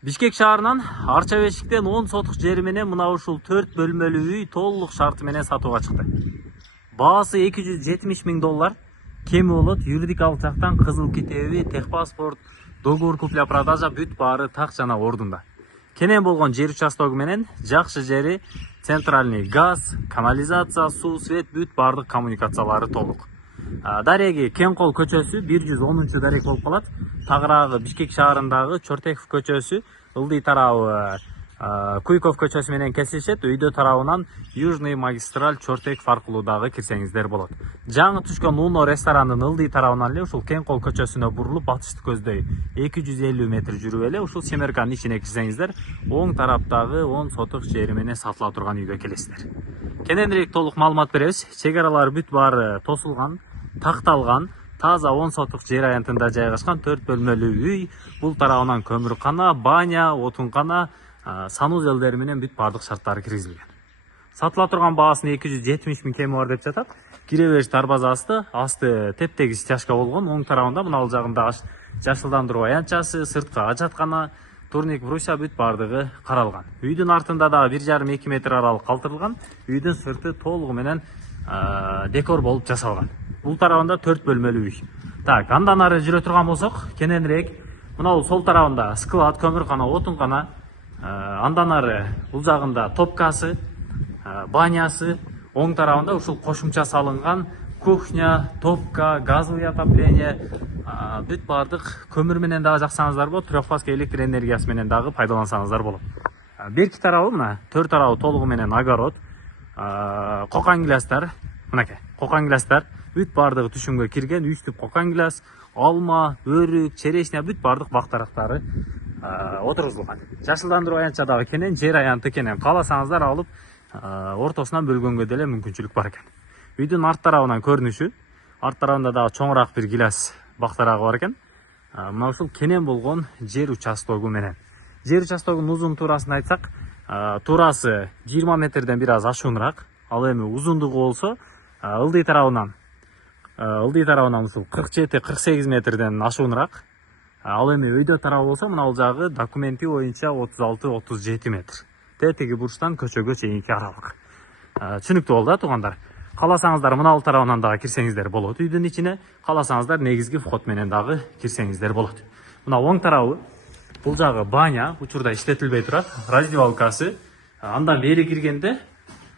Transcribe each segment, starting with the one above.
Бишкек шаарынан Арча Бешиктен 10 сотук жери менен мына ушул 4 бөлмөлүү үй толук шарты менен сатууга чыкты. Баасы $270.000 кеми болот. Юридикалык жактан кызыл китеби, техпаспорт, договор купля-продажа бүт баары так жана ордунда. Кенен болгон жер участогу менен жакшы жери, центральный газ, канализация, суу, свет бүт баардык коммуникациялары толук. Дареги Кенкол көчөсү 110 дарек болуп калат. Тагыраагы Бишкек шаарындагы Чортеков көчөсү, ылдый тарабы Куйков көчөсү менен кесилишет. Өйдө тарабынан Южный магистраль Чортеков аркылуу дагы кирсеңиздер болот. Жаңы түшкөн Уно ресторанынын ылдый тарабынан эле ушул Кенкол көчөсүнө бурулуп батышты көздөй 250 метр жүрүп эле ушул Семерканын ичине кирсеңиздер, оң тараптагы 10 сотук жери менен сатыла турган үйгө келесиздер. Кененирээк толук маалымат беребиз. Чек-аралар бүт баары тосулган, такталган, таза 10 сотук жер аянтында жайгашкан 4 бөлмөлүү үй. Бул тарабынан көмүркана, баня, отункана, санузелдери менен бүт баардык шарттары киргизилген. Сатыла турган баасын 270.000 кеми бар деп жатат. Кире бериш дарбазасы асты тептегис чашка болгон. Оң тарабында мына ал жагында жашылдандыруу аянтчасы, сырткы ажаткана, турник, бруся бүт баардыгы каралган. Үйдүн артында да 1,5-2 метр аралык калтырылган. Үйдүн сырты толугу менен декор болуп жасалган. Бул тарабында 4 бөлмөлүү үй. Так, андан ары жүрө турган болсок, кененирээк мына сол тарабында склад, көмүркана, отункана, андан ары бул жагында топкасы, банясы, оң тарабында ушул кошумча салынган кухня, топка, газовый отопление, бүт баардык көмүр менен дагы жаксаңыздар болот, трехфазка электр энергиясы менен дагы пайдалансаңыздар болот. Берки тарабы мына, төр тарабы толугу менен огород, кокан гиластар, мынакей, кокан гиластар бүт баардыгы түшүмгө кирген, 3 түп кокан гилас, алма, өрүк, черешня бүт баардык бак дарактары отургузулган. Жашылдандыруу аянтча дагы кенен, жер аянты кенен. Кааласаңыздар алып ортосунан бөлгөнгө деле мүмкүнчүлүк бар экен. Үйдүн арт тарабынан көрүнүшү, арт тарабында дагы чоңураак бир гилас бак дарагы бар экен. Мына ушул кенен болгон жер участогу менен. Жер участогунун узун туурасын айтсак, туурасы 20 метрден бир аз ашуунураак. Ал эми узундугу болсо ылдый тарабынан ушул 47-48 метрден ашуунураак. Ал эми өйдө тарабы болсо мына ал жагы документи боюнча 36-37 метр. Тетиги бурчтан көчөгө чейинки аралык. Түшүнүктүү болду туугандар. Кааласаңыздар мына ал тарабынан дагы кирсеңиздер болот үйдүн ичине. Кааласаңыздар негизги вход менен дагы кирсеңиздер болот. Мына оң тарабы бул жагы баня, учурда иштетилбей турат, раздевалкасы. Андан бери киргенде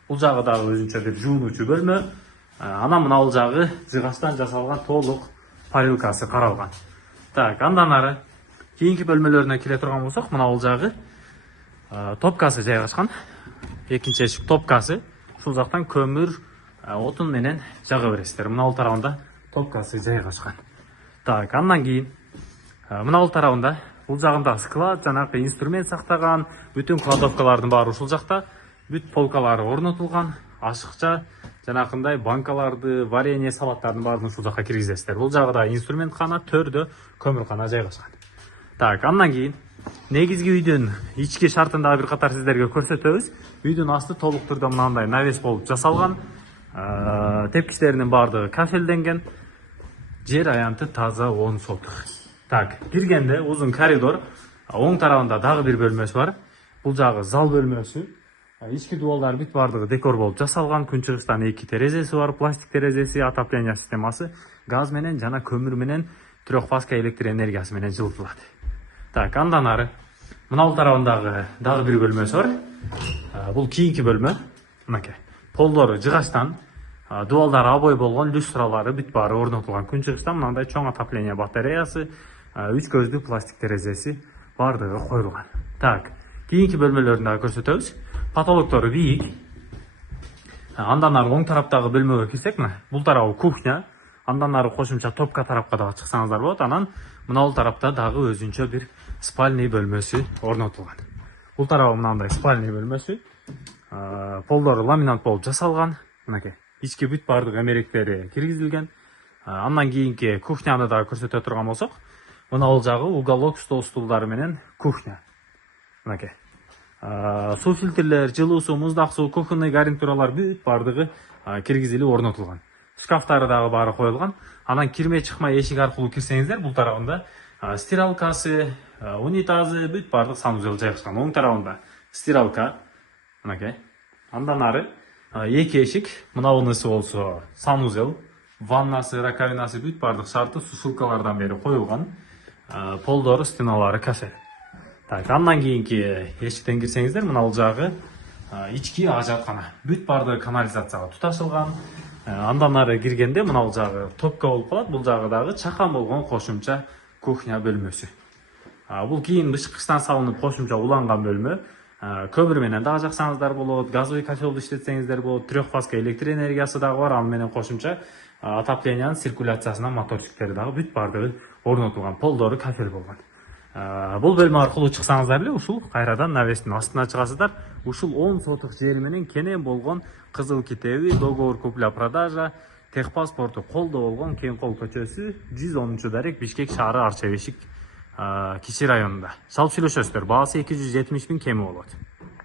бул жагы дагы өзүнчө бир жуунуучу бөлмө. Анан мына ал жагы жыгачтан жасалган толук парилкасы каралган. Так, андан ары кийинки бөлмөлөрүнө кире турган болсок, мына ал жагы топкасы жайгашкан. Экинчи эшик топкасы. Ушул жактан көмүр, отун менен жага бересиздер. Мына ал тарабында топкасы жайгашкан. Так, андан кийин мына ал тарабында бул жагында склад, жанакы инструмент сактаган, бүтүн кладовкалардын баары ушул жакта. Бүт полкалары орнотулган, ашыкча, жанакындай банкаларды, варенье, салаттардын баарын ушул жакка киргизесиздер. Бул жагда инструмент-кана, төрдө көмүркана жайгашкан. Так, андан кийин негизги үйдүн ички шартын дагы бир катар сиздерге көрсөтөбүз. Үйдүн асты толук түрдө мынандай навес болуп жасалган. Тепкичтеринин баардыгы кафелденген. Жер аянты таза 10 сотук. Так, киргенде узун коридор, оң тарабында дагы бир бөлмөсү бар. Бул жагы зал бөлмөсү. Ички дубалдар бүт баардыгы декор болуп жасалган. Күнчыгыштан 2 терезеси бар, пластик терезеси, отопление системасы, газ менен жана көмүр менен трехфазка электр энергиясы менен жылытылат. Так, андан ары мына ал тарабындагы дагы бир бөлмөсү бар. Бул кийинки бөлмө. Мынакей. Полдору жыгачтан, дубалдар обой болгон, люстралары бүт баары орнотулган. Күнчыгыштан мындай чоң отопление батареясы, 3 көздүү пластик терезеси баардыгы коюлган. Так, кийинки бөлмөлөрүн дагы көрсөтөбүз. Потолоктору бийик. Андан ары оң тараптагы бөлмөгө кирсек, бул тарабы кухня. Андан ары кошумча топка тарапка дагы чыксаңыздар болот. Анан мына ал тарапта дагы өзүнчө бир спальный бөлмөсү орнотулган. Бул тарабы мынандай спальный бөлмөсү. Полдору ламинат болуп жасалган. Мынакей. Ички бүт баардык эмеректери киргизилген. Андан кийинки кухняны дагы көрсөтө турган болсок, мына ал жагы уголок стол стулдары менен кухня. Мынакей. Суу фильтрлер, жылуу суу, муздак суу, кухонный гарнитуралар бүт баардыгы киргизилип орнотулган. Шкафтары дагы баары коюлган. Анан кирме чыкмай эшик аркылуу кирсеңиздер, бул тарабында Стиралкасы, унитазы бүт бардык санузел жайгашкан. Оң тарабында стиралка. Мынакей. Андан ары эки эшик, мынабунысы болсо санузел, ваннасы, раковинасы бүт бардык шарты сушилкалардан бери коюлган. Полдору, стеналары кафе. Так, андан кийинки эшиктен кирсеңиздер, мына бул жагы ички ажаткана. Бүт бардыгы канализацияга туташылган. Андан ары киргенде мына бул жагы топко болуп калат. Бул жагы дагы чакан болгон кошумча кухня бөлмөсү. Бул кийин бышкычтан салынып кошумча уланган бөлмө. Көмүр менен дагы жаксаңыздар болот, газовый котелду иштетсеңиздер болот, трехфазка электр энергиясы дагы бар, аны менен кошумча отоплениянын циркуляциясына моторчиктери дагы бүт бардыгы орнотулган, полдору кафель болгон. Бул бөлмө аркылуу чыксаңыздар эле ушул кайрадан навестин астына чыгасыздар. Ушул 10 соток жери менен кенен болгон кызыл китеби, договор купля-продажа, техпаспорту колдо болгон Кеңкол көчөсү 110-дарек, Бишкек шаары, Арча Бешик кичи районунда. Шалып сүйлөшөсүздөр. Баасы 270 000 кеми болот.